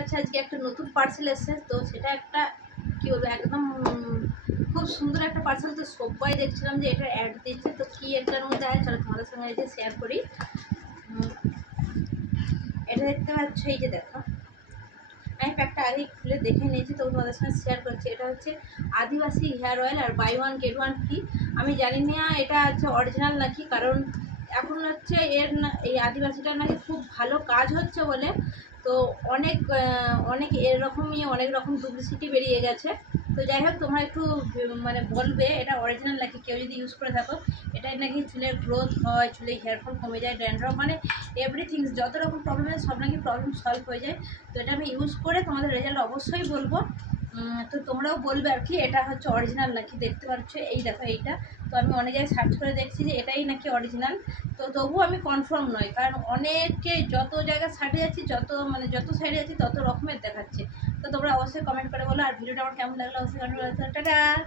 আচ্ছা, আজকে একটা নতুন পার্সেল এসেছে, তো সেটা একটা কী বলবো, একদম খুব সুন্দর একটা পার্সেল। তো সবাই দেখছিলাম যে এটা অ্যাড দিচ্ছে, তো কী এটার মধ্যে আছে চলো তোমাদের সঙ্গে এই যে শেয়ার করি। এটা দেখতে পাচ্ছ, এই যে দেখো, আমি প্যাকটা আগে খুলে দেখে নিয়েছি, তো তোমাদের সঙ্গে শেয়ার করছি। এটা হচ্ছে আদিবাসী হেয়ার অয়েল, আর buy one get one free. আমি জানি না এটা হচ্ছে অরিজিনাল নাকি, কারণ এখন হচ্ছে এই আদিবাসীটা নাকি খুব ভালো কাজ হচ্ছে বলে, তো অনেক এরকমই অনেক রকম ডুপ্লিসিটি বেরিয়ে গেছে। তো যাই হোক, তোমরা একটু মানে বলবে এটা অরিজিনাল নাকি, কেউ যদি ইউজ করে থাকো। এটাই নাকি চুলের গ্রোথ হয়, চুলে হেয়ারফল কমে যায়, ড্যান্ড্রফ মানে এভরিথিং, যত রকম প্রবলেম আছে সব নাকি প্রবলেম সলভ হয়ে যায়। তো এটা আমি ইউজ করে তোমাদের রেজাল্ট অবশ্যই বলবো। তো তোমরাও বলবে আর কি এটা হচ্ছে অরিজিনাল নাকি। দেখতে পাচ্ছ, এই দেখো এইটা। তো আমি অনেক জায়গায় সার্চ করে দেখছি যে এটাই নাকি অরিজিনাল, তো তবুও আমি কনফার্ম নয়, কারণ অনেকে যত জায়গায় সাইডে যাচ্ছি, যত সাইডে যাচ্ছি তত রকমের দেখাচ্ছে। তো তোমরা অবশ্যই কমেন্ট করে বলো, আর ভিডিওটা আমার কেমন লাগলো অবশ্যই কমেন্ট করে। টাটা।